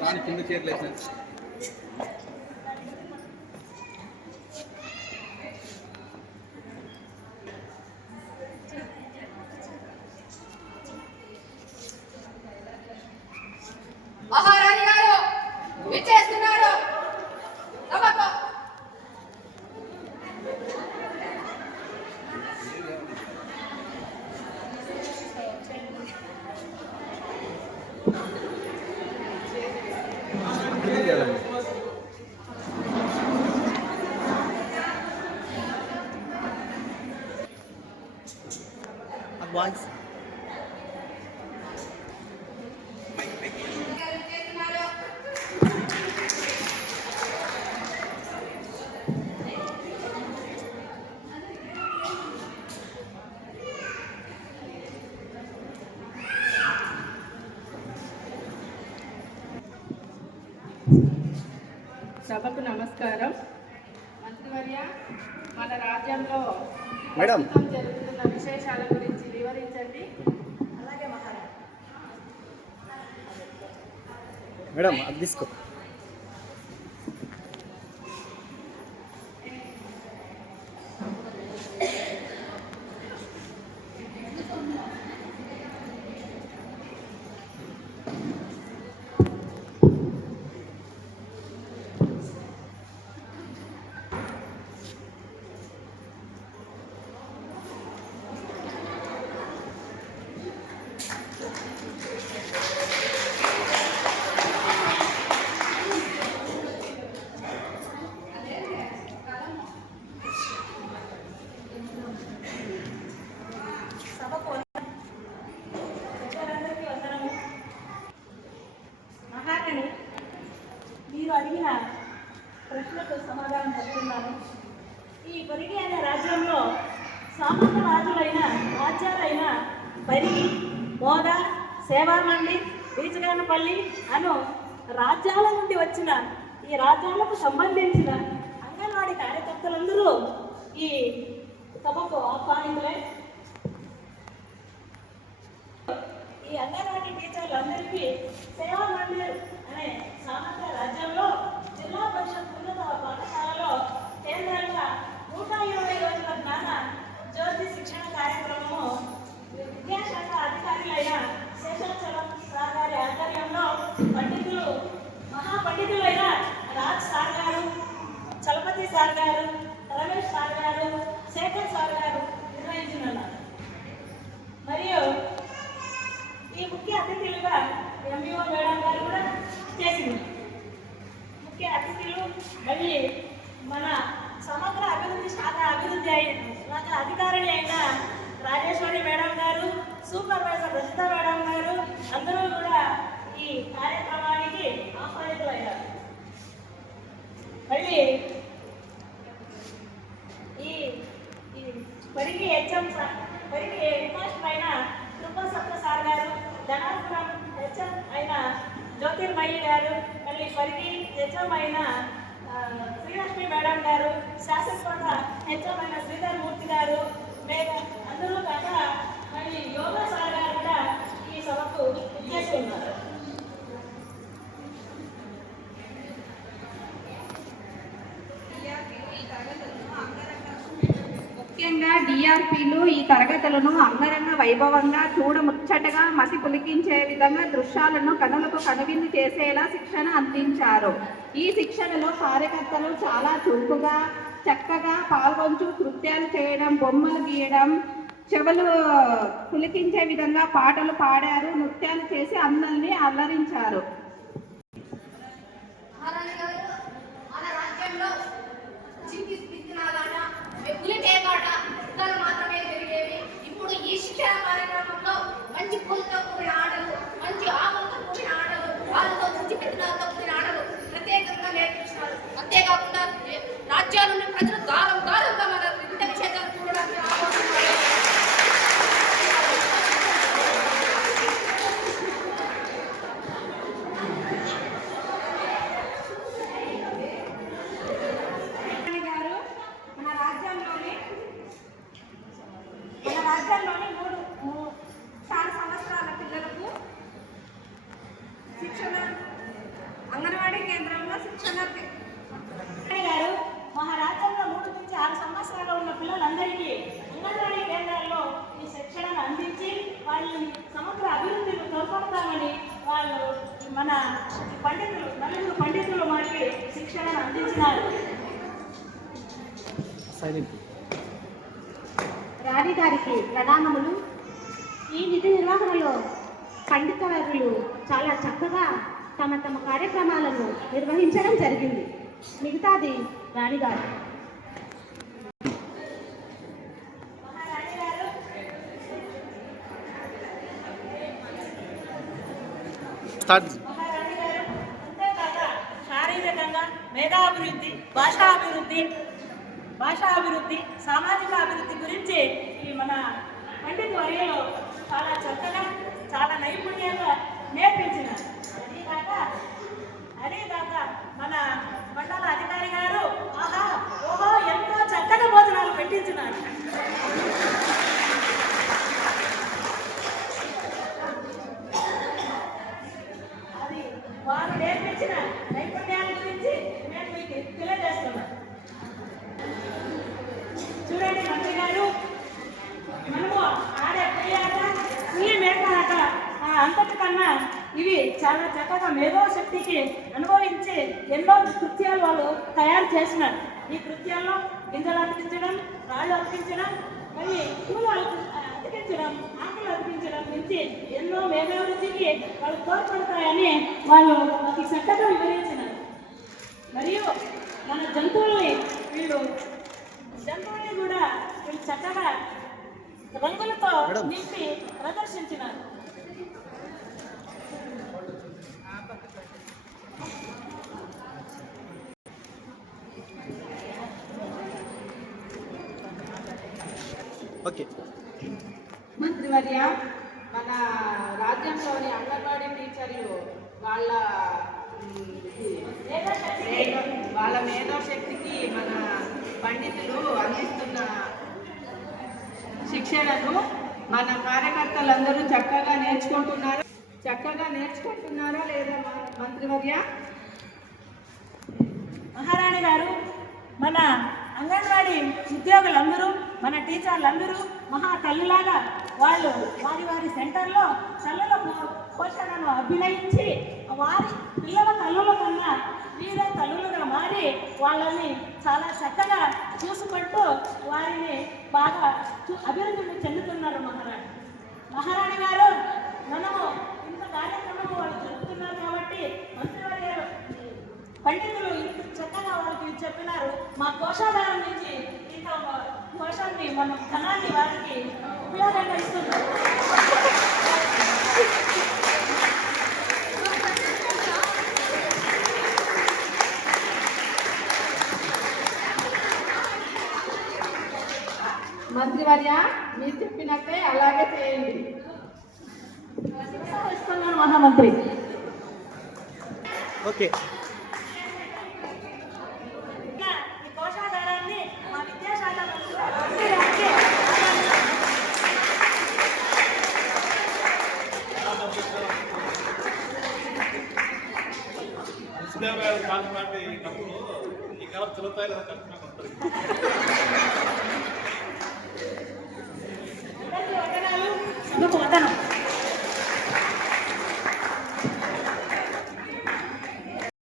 రాని కింద చేరలేదు. మహారాణి గారు విచ్చేస్తున్నారు. వాయిస్ సభకు నమస్కారం. మంత్రివర్య, మన రాజ్యంలో మేడం జరుగుతున్న విశేషాల గురించి వివరించండి. అలాగే మహారాణి. మేడం అది తీసుకో. మహారాణి, మీరు అడిగిన ప్రశ్నకు సమాధానం చెప్తున్నాను. ఈ పరిగి అనే రాజ్యంలో సామంత రాజ్యాలైన పరిగి, మోద, సేవామండి, బీజగానపల్లి అను రాజ్యాల నుండి వచ్చిన ఈ రాజ్యాలకు సంబంధించిన అంగన్వాడీ కార్యకర్తలందరూ ఈ సభకు ఆహ్వానితులే. ఈ అంగన్వాడీ టీచర్లందరికీ సేవా మందిర్ అనే సామంత రాజ్యంలో జిల్లా పరిషత్ ఉన్నత పాఠశాలలో కేంద్రంగా 120 రోజుల జ్ఞాన జ్యోతి శిక్షణ కార్యక్రమము విద్యాశాఖ అధికారులైన శేషాచలం సార్ గారి ఆధ్వర్యంలో మహాపండితులైన రాజ్ సార్ గారు, చలపతి సార్ గారు, రమేష్ సార్ గారు, శేఖర్ సార్ గారు నిర్వహించినారు. మరియు ఈ ముఖ్య అతిథులుగా ఎంఈఓ మేడం గారు కూడా చేసింది. ముఖ్య అతిథులు మళ్ళీ మన సమగ్ర అభివృద్ధి శాఖ అధికారిని అయిన రాజేశ్వరి మేడం గారు, సూపర్వైజర్ రజిత మేడం గారు అందరూ కూడా ఈ కార్యక్రమానికి ఆహ్వానితులయ్యారు. మళ్ళీ ఈ పరిగి హెడ్ మాస్టర్ అయిన కృపాసప్త సార్ గారు, ధనాపురం హెచ్ఎం అయిన జ్యోతిర్మయి గారు, మళ్ళీ పరిగి హెచ్ఎం అయిన శ్రీలక్ష్మి మేడం గారు, శాసనసభ హెచ్ఎం అయిన శ్రీధర్ మూర్తి గారు, అందరూ కాక మళ్ళీ యోగా సార్ గారు కూడా ఈ సభకు ఇచ్చేస్తున్నారు. ముఖ్యంగా డిఆర్పీలు ఈ తరగతులను అంగరంగ వైభవంగా చూడముచ్చటగా మసి పులికించే విధంగా దృశ్యాలను కనులకు కనువిందు చేసేలా శిక్షణ అందించారు. ఈ శిక్షణలో కార్యకర్తలు చాలా చురుకుగా చక్కగా పాల్గొంటూ కృత్యాలు చేయడం, బొమ్మలు గీయడం, చెవులు పులికించే విధంగా పాటలు పాడారు, నృత్యాలు చేసి అందరినీ అల్లరించారు. మాత్రమే జరిగేవి. ఇప్పుడు ఈ శిక్షణ కార్యక్రమంలో మంచి పూలతో కూడిన ఆటలు, మంచి ఆకులతో కూడిన ఆటలు, వాళ్ళతో మంచి పెట్టినాలతో కూడిన ఆటలు ప్రత్యేకంగా నేర్పిస్తున్నారు. అంతేకాకుండా రాజ్యాలను ప్రజలు దారంగా మన వివిధ క్షేత్రాలు చూడడానికి ఆహ్వానిస్తున్నారు. మన రాజ్యంలోని 3 సంవత్సరాల పిల్లలకు శిక్షణ అంగన్వాడీ కేంద్రంలో శిక్షణ గారు మహారాష్ట్రంలో 3 నుంచి 6 సంవత్సరాలు ఉన్న పిల్లలందరికీ అంగన్వాడీ కేంద్రాల్లో ఈ శిక్షణను అందించి వాళ్ళని సమగ్ర అభివృద్ధిని తోడ్పడతామని వాళ్ళు మన పండితులు 4 పండితులు మనకి శిక్షణను అందించినారు. రాణి గారికి ప్రణామములు. ఈ విధి నిర్వహణలో పండితవర్యులు చాలా చక్కగా తమ కార్యక్రమాలను నిర్వహించడం జరిగింది. మిగతాది రాణి గారు. మహారాణి గారు అంతేకాక శారీరకంగా మేధాభివృద్ధి, భాషా అభివృద్ధి, సామాజిక అభివృద్ధి గురించి ఈ మన పండిత వర్యులు చాలా చక్కగా చాలా నైపుణ్యంగా నేర్పించినారు. అదేకాక మన మండల అధికారి గారు ఓహో ఎంతో చక్కగా భోజనాలు పెట్టించినారు. అది వారు నేర్పించిన నైపుణ్యాల గురించి నేను మీకు తెలియజేస్తున్నాను. చూడండి మంత్రి గారు, మనము ఆడే పుయ్య మేటాట అంతటికన్నా ఇవి చాలా చక్కగా మేధో శక్తికి అనుభవించి ఎన్నో కృత్యాలు వాళ్ళు తయారు చేసినారు. ఈ కృత్యాల్లో గింజలు అతికించడం, రాళ్ళు అతికించడం, మళ్ళీ పూలు అతికించడం, ఆకులు అతికించడం నుంచి ఎన్నో మేధాభివృద్ధికి వాళ్ళు తోడ్పడతాయని వాళ్ళు మాకు చక్కగా వివరించినారు. మరియు మన జంతువుల్ని కూడా వీళ్ళు చక్కగా రంగులతో నింపి ప్రదర్శించినారు. ఓకే మంత్రివర్య, మన రాజ్యంలోని అంగన్వాడీ టీచర్లు వాళ్ళ మేధోశక్తికి మన పండితులు అందిస్తున్న శిక్షణను మన కార్యకర్తలందరూ చక్కగా నేర్చుకుంటున్నారా లేదా మంత్రివర్య? మహారాణి గారు, మన అంగన్వాడీ ఉద్యోగులందరూ, మన టీచర్లందరూ మహా తల్లులాగా వాళ్ళు వారి సెంటర్లో తల్లుల పోషణను అభినయించి వారి పిల్లల తల్లుల కన్నా వీరే తల్లులుగా మారి వాళ్ళని చాలా చక్కగా చూసుకుంటూ వారిని బాగా అభివృద్ధి చెందుతున్నారు. మహారాణి గారు, మనము ఇంత కార్యక్రమం వాళ్ళు జరుపుతున్నారు కాబట్టి మంత్రివర్యులు పండితులు ఇంత చక్కగా వాళ్ళకి చెప్పినారు. మా కోశాగారం నుంచి ఇంత కోశాన్ని మన ధనాన్ని వారికి ఉపయోగంగా ఇస్తున్నారు. మంత్రివర్య, మీరు చెప్పినట్టే అలాగే చేయండి. ఇస్తున్నాను మహామంత్రి. ఓకే ఈ కోశాగారాన్ని మా విద్యాశాఖ అందరికీ వందనాలు. శుభ వందనం.